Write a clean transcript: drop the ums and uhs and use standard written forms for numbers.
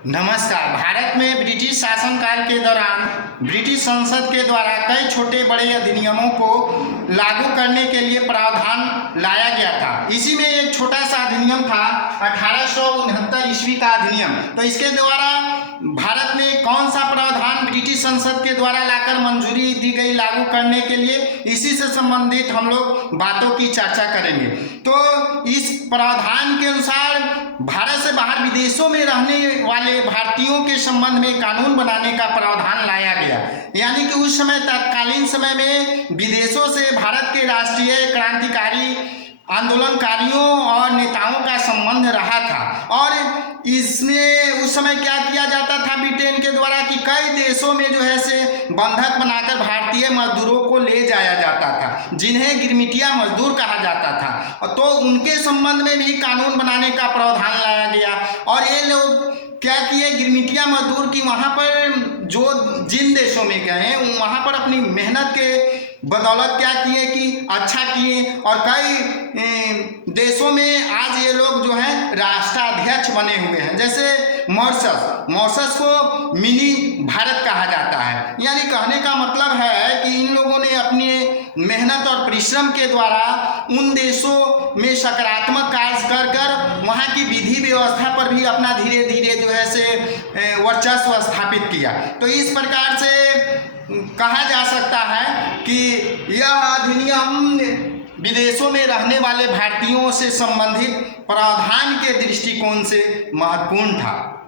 नमस्कार। भारत में ब्रिटिश शासनकाल के दौरान ब्रिटिश संसद के द्वारा कई छोटे बड़े अधिनियमों को लागू करने के लिए प्रावधान लाया गया था। इसी में एक छोटा सा अधिनियम था 1869 ईस्वी का अधिनियम। तो इसके द्वारा भारत में कौन सा प्रावधान ब्रिटिश संसद के द्वारा लाकर मंजूरी दी गई लागू करने के लिए, इसी से संबंधित हम लोग बातों की चर्चा करेंगे। तो इस प्रावधान के अनुसार भारत से बाहर विदेशों में रहने वाले भारतीयों के संबंध में कानून बनाने का प्रावधान लाया गया। यानी कि उस समय तत्कालीन समय में विदेशों से भारत के राष्ट्रीय क्रांतिकारी आंदोलनकारियों और नेताओं का संबंध रहा था। और इसमें उस समय क्या किया जाता था ब्रिटेन के द्वारा कि कई देशों में जो है से बंधक बनाकर भारतीय मजदूरों को ले जाया जाता था, जिन्हें गिरमिटिया मजदूर कहा जाता था। तो उनके संबंध में भी कानून बनाने का प्रावधान लाया गया। और ये लोग क्या किए, गिरमिटिया मजदूर की वहाँ पर जो जिन देशों में गए वहाँ पर अपनी मेहनत के बदौलत क्या किए कि अच्छा किए। और कई देशों में आज ये लोग जो है राष्ट्राध्यक्ष बने हुए हैं, जैसे मॉरिशस को मिनी भारत कहा जाता है। यानी कहने का मतलब है कि इन लोगों ने अपनी मेहनत और परिश्रम के द्वारा उन देशों में सकारात्मक कार्य कर कर वहाँ की विधि व्यवस्था पर भी अपना धीरे धीरे जो है से वर्चस्व स्थापित किया। तो इस प्रकार से कहा जा सकता है कि यह अधिनियम विदेशों में रहने वाले भारतीयों से संबंधित प्रावधान के दृष्टिकोण से महत्वपूर्ण था।